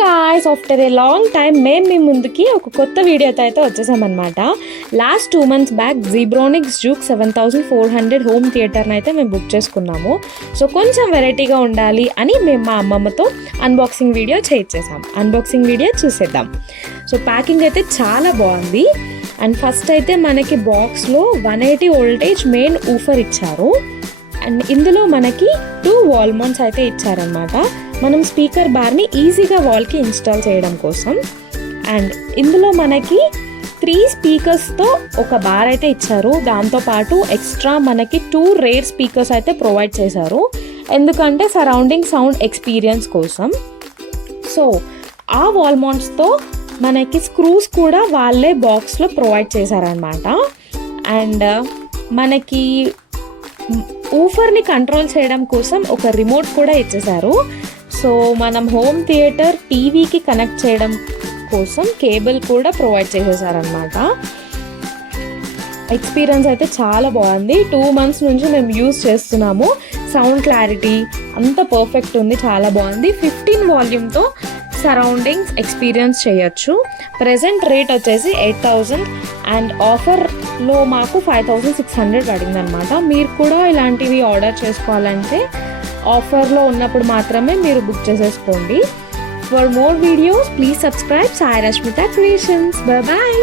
Guys, after a long time మేము మీ ముందుకి ఒక కొత్త వీడియోతో అయితే వచ్చేసామన్నమాట. Last 2 months back Zebronics Zook 7400 home థియేటర్ని అయితే మేము బుక్ చేసుకున్నాము. సో కొంచెం వెరైటీగా ఉండాలి అని మేము మా అమ్మమ్మతో అన్బాక్సింగ్ వీడియో చేయించేసాం. అన్బాక్సింగ్ వీడియో చూసేద్దాం. సో ప్యాకింగ్ అయితే చాలా బాగుంది. అండ్ ఫస్ట్ అయితే మనకి బాక్స్లో 180 వోల్టేజ్ మెయిన్ ఊఫర్ ఇచ్చారు. అండ్ ఇందులో మనకి 2 వాల్ మౌంట్స్ అయితే ఇచ్చారనమాట. మనం స్పీకర్ బార్ని ఈజీగా వాల్కి ఇన్స్టాల్ చేయడం కోసం. అండ్ ఇందులో మనకి 3 స్పీకర్స్తో ఒక బార్ అయితే ఇచ్చారు. దాంతోపాటు ఎక్స్ట్రా మనకి 2 రేర్ స్పీకర్స్ అయితే ప్రొవైడ్ చేశారు, ఎందుకంటే సరౌండింగ్ సౌండ్ ఎక్స్పీరియన్స్ కోసం. సో ఆ వాల్ మౌంట్స్తో మనకి స్క్రూస్ కూడా వాళ్ళే బాక్స్లో ప్రొవైడ్ చేశారనమాట. అండ్ మనకి ఊఫర్ని కంట్రోల్ చేయడం కోసం ఒక రిమోట్ కూడా ఇచ్చేశారు. సో మనం హోమ్ థియేటర్ టీవీకి కనెక్ట్ చేయడం కోసం కేబుల్ కూడా ప్రొవైడ్ చేసేసారనమాట. ఎక్స్పీరియన్స్ అయితే చాలా బాగుంది. 2 months నుంచి మేము యూజ్ చేస్తున్నాము. సౌండ్ క్లారిటీ అంత పర్ఫెక్ట్ ఉంది, చాలా బాగుంది. 15 వాల్యూమ్తో సరౌండింగ్స్ ఎక్స్పీరియన్స్ చేయొచ్చు. ప్రెజెంట్ రేట్ వచ్చేసి 8000 అండ్ ఆఫర్లో మాకు 5600 పడిందనమాట. మీరు కూడా ఇలాంటివి ఆర్డర్ చేసుకోవాలంటే ఆఫర్లో ఉన్నప్పుడు మాత్రమే మీరు బుక్ చేసేసుకోండి. For more videos please subscribe Sai Rashmitha creations. Bye.